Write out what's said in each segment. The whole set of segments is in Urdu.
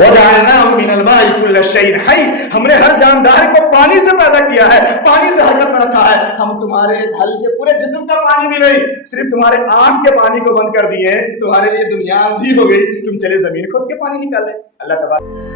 وَجَعَلْنَاهُ مِنَ الْمَاءِ كُلَّ شَيْءٍ حَيٍّ، ہم نے ہر جاندار کو پانی سے پیدا کیا ہے، پانی سے حرکت میں رکھا ہے. ہم تمہارے ہلکے پورے جسم کا پانی بھی نہیں، صرف تمہارے آنکھ کے پانی کو بند کر دیے، تمہارے لیے دنیا اندھی ہو گئی، تم چلے زمین کھود کے پانی نکالے. اللہ تبارک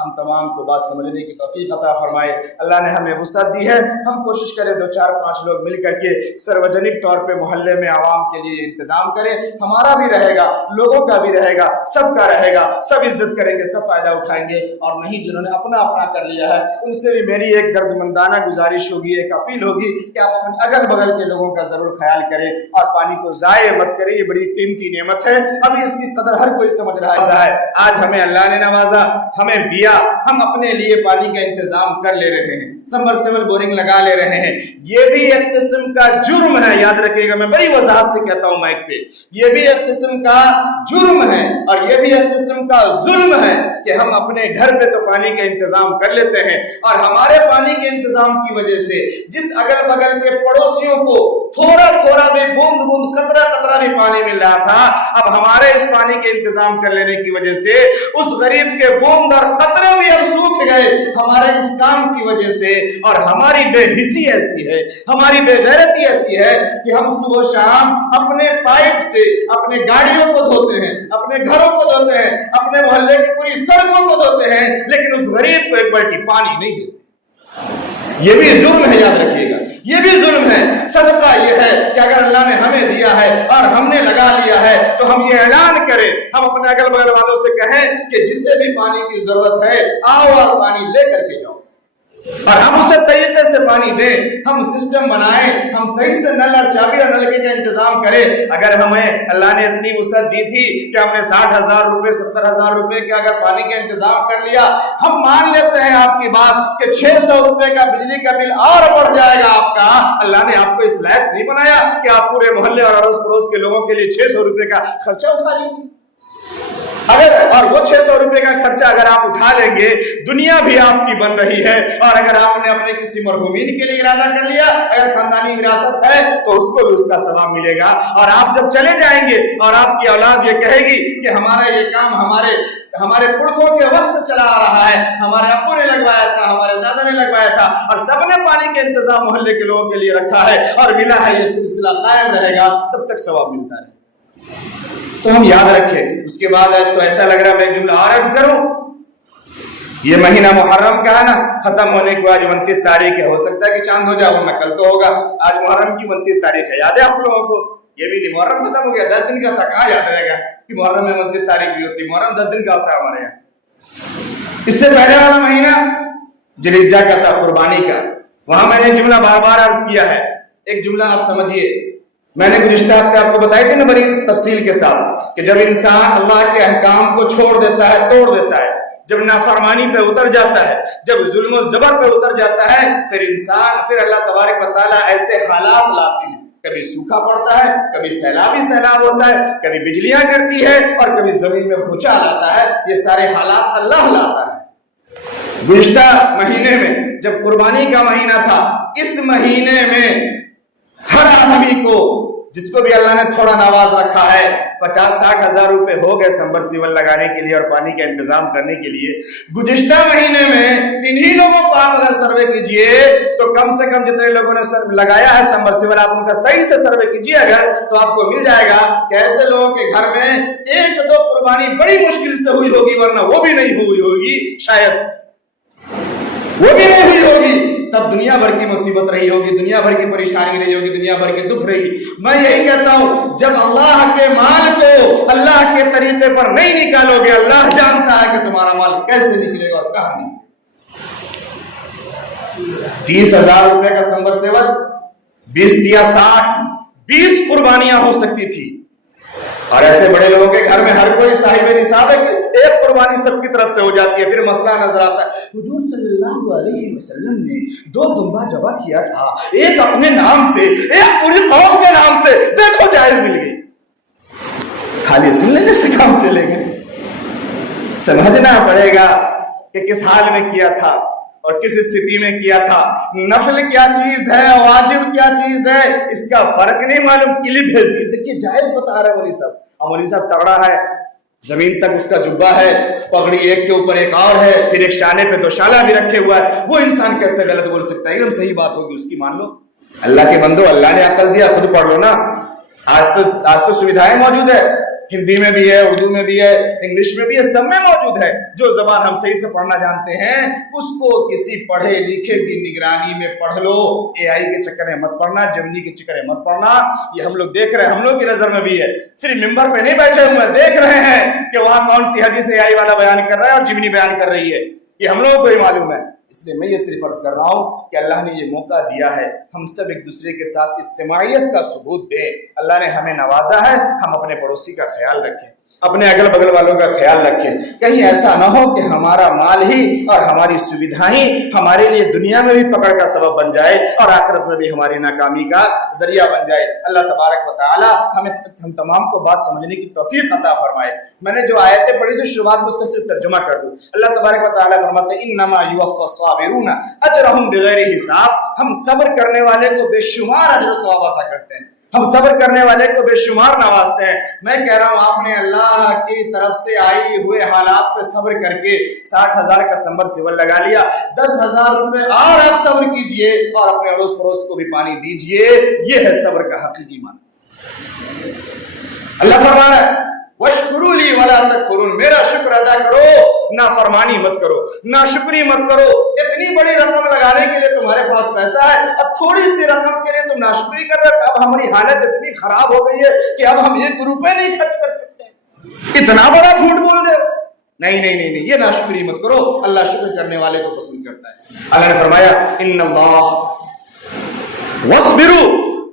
ہم تمام کو بات سمجھنے کی توفیق عطا فرمائے. اللہ نے ہمیں وسعت دی ہے، ہم کوشش کریں 2-4-5 لوگ مل کر کے سروجنک طور پہ محلے میں عوام کے لیے انتظام کریں. ہمارا بھی رہے گا، لوگوں کا بھی رہے گا، سب کا رہے گا، سب عزت کریں گے، سب فائدہ اٹھائیں گے. اور نہیں جنہوں نے اپنا اپنا کر لیا ہے ان سے بھی میری ایک دردمندانہ گزارش ہوگی، ایک اپیل ہوگی کہ آپ اپنے اگل بغل کے لوگوں کا ضرور خیال کریں اور پانی کو ضائع مت کریں. یہ بڑی قیمتی نعمت ہے، ابھی اس کی قدر ہر کوئی سمجھ رہا ہے. آج ہمیں اللہ نے نوازا، ہمیں دیا، ہم اپنے لیے پانی کا انتظام کر لے رہے ہیں، سمرسیبل بورنگ لگا لے رہے ہیں. یہ بھی ایک قسم کا جرم ہے، یاد رکھیے گا، میں بڑی وضاحت سے کہتا ہوں مائک پہ، یہ بھی ایک قسم کا جرم ہے اور یہ بھی ایک قسم کا ظلم ہے کہ ہم اپنے گھر پہ تو پانی کا انتظام کر لیتے ہیں اور ہمارے پانی کے انتظام کی وجہ سے جس اگل بغل کے پڑوسیوں کو تھوڑا تھوڑا بھی بوند بوند قطرہ قطرہ بھی پانی مل رہا تھا، اب ہمارے اس پانی کے انتظام کر لینے کی وجہ سے اس غریب کے بوند اور قطرے بھی اب سوکھ گئے ہمارے اس کام کی وجہ سے. اور ہماری بے حسی ایسی ہے، ہماری بے غیرتی ایسی ہے کہ ہم صبح شام اپنے پائپ سے اپنے گاڑیوں کو دھوتے ہیں، اپنے گھروں کو دھوتے ہیں، اپنے محلے کی پوری سڑکوں کو دھوتے ہیں، لیکن اس غریب کو ایک بالٹی پانی نہیں دیتے. یہ بھی ظلم ہے، یاد رکھیے گا، یہ بھی ظلم ہے. صدقہ یہ ہے کہ اگر اللہ نے ہمیں دیا ہے اور ہم نے لگا لیا ہے تو ہم یہ اعلان کریں، ہم اپنے اگل بغل والوں سے کہیں کہ جسے بھی پانی کی ضرورت ہے آؤ اور پانی لے کر کے جاؤ، اور ہم اسے طریقے سے پانی دیں. ہم سسٹم بنائیں، ہم صحیح سے نل اور چابی اور نلکے کا انتظام کریں. اگر ہمیں اللہ نے اتنی وسعت دی تھی کہ ہم نے 60,000 روپے 70,000 روپے کے اگر پانی کا انتظام کر لیا، ہم مان لیتے ہیں آپ کی بات کہ 600 روپے کا بجلی کا بل اور بڑھ جائے گا آپ کا. اللہ نے آپ کو اس لائق نہیں بنایا کہ آپ پورے محلے اور اڑوس پڑوس کے لوگوں کے لیے 600 روپے کا خرچہ اٹھا لیجیے. اگر اور وہ 600 روپے کا خرچہ اگر آپ اٹھا لیں گے، دنیا بھی آپ کی بن رہی ہے. اور اگر آپ نے اپنے کسی مرحومین کے لیے ارادہ کر لیا، اگر خاندانی وراثت ہے تو اس کو بھی اس کا ثواب ملے گا. اور آپ جب چلے جائیں گے اور آپ کی اولاد یہ کہے گی کہ ہمارا یہ کام ہمارے پڑکوں کے وقت سے چلا آ رہا ہے، ہمارے ابو نے لگوایا تھا، ہمارے دادا نے لگوایا تھا، اور سب نے پانی کے انتظام محلے کے لوگوں کے لیے رکھا ہے اور ملا ہے، یہ سلسلہ قائم رہے گا، تب تک ثواب ملتا رہے. تو ہم یاد رکھیں. اس کے بعد آج تو ایسا لگ رہا ہے میں ایک جملہ اور عرض کروں. یہ مہینہ محرم کا ہے نا، ختم ہونے کو آج 29 تاریخ ہے. ہو سکتا ہے کہ چاند ہو جائے، ورنہ کل تو ہوگا. آج محرم کی 29 تاریخ ہے، یاد ہے آپ لوگوں کو؟ یہ بھی نہیں، محرم ختم ہو گیا، 10 دن کا تھا، کہاں یاد رہے گا کہ محرم میں 29 تاریخ بھی ہوتی. محرم 10 دن کا ہوتا ہے ہمارے یہاں. اس سے پہلے والا مہینہ ذوالحجہ کا تھا، قربانی کا. وہاں میں نے جملہ بار بار عرض کیا ہے. ایک جملہ آپ سمجھیے، میں نے گزشتہ ہفتے آپ کو بتائی تھی نا بڑی تفصیل کے ساتھ کہ جب انسان اللہ کے احکام کو چھوڑ دیتا ہے، توڑ دیتا ہے، جب نافرمانی پہ اتر جاتا ہے، جب ظلم و زبر پہ اتر جاتا ہے، پھر اللہ تبارک و تعالیٰ ایسے حالات لاتے ہیں. کبھی سوکھا پڑتا ہے، کبھی سیلابی سیلاب ہوتا ہے، کبھی بجلیاں گرتی ہے اور کبھی زمین میں بھوچال آتا ہے. یہ سارے حالات اللہ لاتا ہے. گزشتہ مہینے میں جب قربانی کا مہینہ تھا، اس مہینے میں ہر آدمی کو جس کو بھی اللہ نے تھوڑا نواز رکھا ہے 50-60 ہزار روپے ہو گئے سمرسیبل لگانے کے لیے اور پانی کا انتظام کرنے کے لیے. گزشتہ مہینے میں انہی لوگوں کو آپ اگر سروے کیجئے تو کم سے کم جتنے لوگوں نے لگایا ہے سمرسیبل، آپ ان کا صحیح سے سروے کیجئے اگر، تو آپ کو مل جائے گا کہ ایسے لوگوں کے گھر میں 1-2 قربانی بڑی مشکل سے ہوئی ہوگی، ورنہ وہ بھی نہیں ہوئی ہوگی، شاید وہ بھی نہیں ہوئی ہوگی. تب دنیا بھر کی مصیبت رہی ہوگی، دنیا بھر کی پریشانی رہی ہوگی، دنیا بھر کے دکھ رہی. میں یہی کہتا ہوں، جب اللہ کے مال کو اللہ کے طریقے پر نہیں نکالو گے، اللہ جانتا ہے کہ تمہارا مال کیسے نکلے گا اور کہاں نہیں. 30,000 روپے کا سمرسیبل 20 یا 60 20 قربانیاں ہو سکتی تھی. اور ایسے بڑے لوگوں کے گھر میں ہر کوئی صاحب نصاب ہے کہ ایک قربانی سب کی طرف سے ہو جاتی ہے. پھر مسئلہ نظر آتا ہے، حضور صلی اللہ علیہ وسلم نے 2 دمبا ذبح کیا تھا، ایک اپنے نام سے، ایک پوری قوم کے نام سے، دیکھو جائز مل گئی. خالی سن لینے سے کام چلے گا؟ سمجھنا پڑے گا کہ کس حال میں کیا تھا. اور کس استھتی میں کیا تھا، نفل کیا چیز ہے، واجب کیا چیز ہے، اس کا فرق نہیں معلوم، کلپ بھیج دی۔ دیکھیے جائز بتا رہا ہے مولوی صاحب، اور مولوی صاحب تگڑا ہے، زمین تک اس کا جبہ ہے، پگڑی ایک کے اوپر ایک اور ہے، پھر ایک شانے پہ 2 شالہ بھی رکھے ہوا ہے، وہ انسان کیسے غلط بول سکتا ہے؟ ایک دم صحیح بات ہوگی اس کی، مان لو۔ اللہ کے بندو، اللہ نے عقل دیا، خود پڑھ لو نا۔ آج تو سویدھائیں موجود ہے، ہندی میں بھی ہے، اردو میں بھی ہے، انگلش میں بھی ہے، سب میں موجود ہے۔ جو زبان ہم صحیح سے پڑھنا جانتے ہیں اس کو کسی پڑھے لکھے کی نگرانی میں پڑھ لو، اے آئی کے چکر میں مت پڑھنا، جمنی کے چکر میں مت پڑھنا۔ یہ ہم لوگ دیکھ رہے ہیں، ہم لوگ کی نظر میں بھی ہے، صرف ممبر پہ نہیں بیٹھے ہوئے دیکھ رہے ہیں کہ وہاں کون سی حدیث اے آئی والا بیان کر رہا ہے اور جمنی بیان کر رہی ہے، یہ ہم لوگوں کو ہی معلوم ہے۔ اس لیے میں یہ صرف عرض کر رہا ہوں کہ اللہ نے یہ موقع دیا ہے، ہم سب ایک دوسرے کے ساتھ اجتماعیت کا ثبوت دیں۔ اللہ نے ہمیں نوازا ہے، ہم اپنے پڑوسی کا خیال رکھیں، اپنے اگل بگل والوں کا خیال رکھیں۔ کہیں ایسا نہ ہو کہ ہمارا مال ہی اور ہماری سویدھائیں ہمارے لیے دنیا میں بھی پکڑ کا سبب بن جائے اور آخرت میں بھی ہماری ناکامی کا ذریعہ بن جائے۔ اللہ تبارک و تعالی ہم تمام کو بات سمجھنے کی توفیق عطا فرمائے۔ میں نے جو آیتیں پڑھی تھی شروعات میں اس کا صرف ترجمہ کر دوں۔ اللہ تبارک و تعالی فرماتے ہیں انما یوفی الصابرون اجرهم بغیر حساب، ہم صبر کرنے والے کو بے شمار اجر و ثواب عطا کرتے ہیں، ہم صبر کرنے والے کو بے شمار نوازتے ہیں۔ میں کہہ رہا ہوں آپ نے اللہ کی طرف سے آئی ہوئے حالات پہ صبر کر کے 60,000 کا سمبر سیول لگا لیا، 10,000 روپے اور آپ صبر کیجئے اور اپنے اڑوس پڑوس کو بھی پانی دیجئے، یہ ہے صبر کا حقیقی معنی۔ اللہ فرما رہا ہے وَاشْكُرُوا لِي وَلَا تَكْفُرُونَ، میرا شکر ادا کرو، نافرمانی مت کرو، ناشکری مت کرو۔ اتنی بڑی رقم لگانے کے لیے تمہارے پاس پیسہ ہے اور تھوڑی سی رقم کے لیے تم ناشکری کر رہے ہو۔ اب ہماری حالت اتنی خراب ہو گئی ہے کہ اب ہم 1 روپے نہیں خرچ کر سکتے، اتنا بڑا جھوٹ بول رہے ہو۔ نہیں، یہ ناشکری مت کرو، اللہ شکر کرنے والے کو پسند کرتا ہے۔ اللہ نے فرمایا ان اللہ وَاصْبِرُوا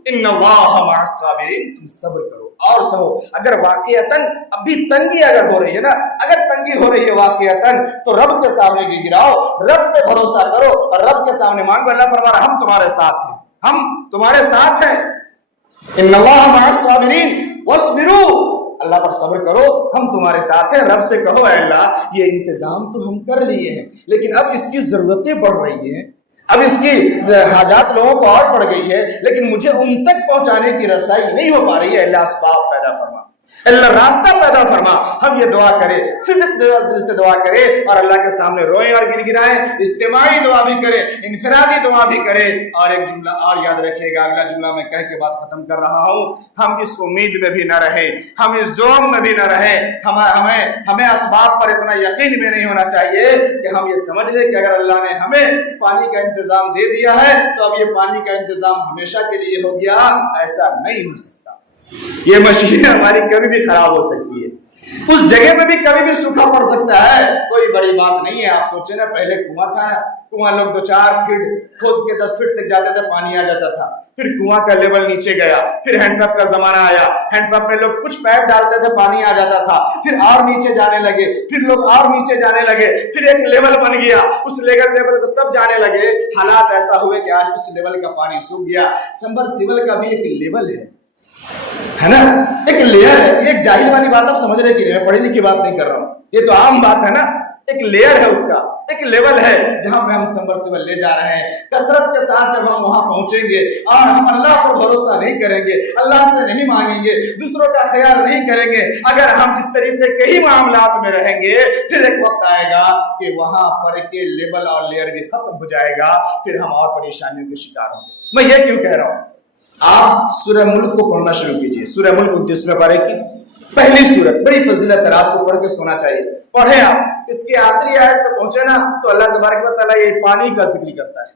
ان اللہ مع الصابرین، تم صبر کرو اور سہو۔ اگر واقعتاً ابھی تنگی اگر ہو رہی ہے نا، اگر تنگی ہو رہی ہے واقعتاً، تو رب کے سامنے کی گراؤ، رب پہ بھروسہ کرو اور رب کے سامنے مانگو۔ اللہ فرما رہا ہم تمہارے ساتھ ہیں، ہم تمہارے ساتھ ہیں۔ ان اللہ مع الصابرین واصبروا، اللہ پر صبر کرو، ہم تمہارے ساتھ ہیں۔ رب سے کہو اے اللہ یہ انتظام تو ہم کر لیے ہیں، لیکن اب اس کی ضرورتیں بڑھ رہی ہیں، اب اس کی حاجات لوگوں کو اور پڑ گئی ہے، لیکن مجھے ان تک پہنچانے کی رسائی نہیں ہو پا رہی ہے۔ اللہ اسباب پیدا فرما، اللہ راستہ پیدا فرما۔ ہم یہ دعا کریں، صدق دل سے دعا کریں اور اللہ کے سامنے روئیں اور گر گرائیں، اجتماعی دعا بھی کریں، انفرادی دعا بھی کریں۔ اور ایک جملہ اور یاد رکھیے گا، اگلا جملہ میں کہہ کے بات ختم کر رہا ہوں، ہم اس امید میں بھی نہ رہیں، ہم اس ذوق میں بھی نہ رہیں، ہمیں اسباب پر اتنا یقین بھی نہیں ہونا چاہیے کہ ہم یہ سمجھ لیں کہ اگر اللہ نے ہمیں پانی کا انتظام دے دیا ہے تو اب یہ پانی کا انتظام ہمیشہ کے لیے ہو گیا۔ ایسا نہیں ہو سکتا، یہ مشین ہماری کبھی بھی خراب ہو سکتی ہے، اس جگہ میں بھی کبھی بھی سوکھا پڑ سکتا ہے، کوئی بڑی بات نہیں ہے۔ آپ سوچیں نا، پہلے کنواں تھا، کنواں لوگ 2-4 فٹ کھود کے 10 فٹ تک جاتے تھے، پانی آ جاتا تھا، پھر کنواں کا لیول نیچے گیا، پھر ہینڈ پمپ کا زمانہ آیا، ہینڈ پمپ میں لوگ کچھ پائپ ڈالتے تھے، پانی آ جاتا تھا، پھر اور نیچے جانے لگے، پھر لوگ اور نیچے جانے لگے، پھر ایک لیول بن گیا، اس لیول پہ سب جانے لگے۔ حالات ایسا ہوئے کہ آج اس لیول کا پانی سوکھ گیا۔ سمبر سیول کا بھی ایک لیول ہے نا، ایک لیئر ہے۔ ایک جاہل والی بات آپ سمجھ رہے کہ نہیں، میں پڑھی لکھی بات نہیں کر رہا ہوں، یہ تو عام بات ہے نا۔ ایک لیئر ہے، اس کا ایک لیول ہے جہاں پہ ہم سمبرسیبل لے جا رہے ہیں۔ کثرت کے ساتھ جب ہم وہاں پہنچیں گے اور ہم اللہ پر بھروسہ نہیں کریں گے، اللہ سے نہیں مانگیں گے، دوسروں کا خیال نہیں کریں گے، اگر ہم اس طریقے کے ہی معاملات میں رہیں گے، پھر ایک وقت آئے گا کہ وہاں پر کے لیول اور لیئر بھی ختم ہو جائے گا، پھر ہم اور پریشانیوں کے شکار ہوں گے۔ میں یہ کیوں کہہ رہا ہوں؟ آپ سورہ ملک کو پڑھنا شروع کیجئے، سورہ ملک 29ویں پارے کی پہلی سورت، بڑی فضیلت ہے، رات کو پڑھ کے سونا چاہیے۔ پڑھیں آپ، اس کی آخری آیت پہ پہنچے نا تو اللہ تبارک و تعالیٰ یہ پانی کا ذکر کرتا ہے۔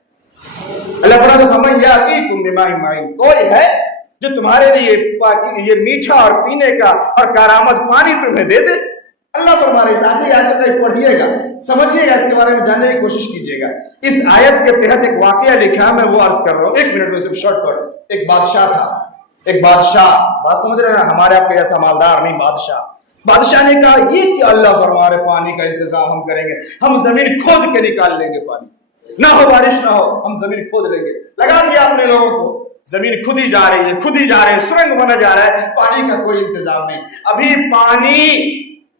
اللہ تعالیٰ فرمایا یاتیکم بماء معین، کوئی ہے جو تمہارے لیے یہ میٹھا اور پینے کا اور کارآمد پانی تمہیں دے دے۔ اللہ فرما رہے اس آخری آیت کو پڑھیے گا، سمجھیے گا، اس کے بارے میں جاننے کی کوشش کیجیے گا۔ اس آیت کے تحت ایک واقعہ لکھا، میں وہ عرض کر رہا ہوں 1 منٹ میں صرف شارٹ کٹ۔ ایک بادشاہ تھا، ایک بادشاہ، بات سمجھ رہے ہیں، ہمارے آپ کے ایسا مالدار نہیں، بادشاہ نے کہا یہ کیا اللہ فرما رہے پانی کا انتظام ہم کریں گے، ہم زمین کھود کے نکال لیں گے، پانی نہ ہو بارش نہ ہو، ہم زمین کھود لیں گے۔ لگا دیا اپنے لوگوں کو، زمین کھودی جا رہی ہے، کھودی جا رہے ہیں، سرنگ بنا جا رہا ہے، پانی کا کوئی انتظام نہیں۔ ابھی پانی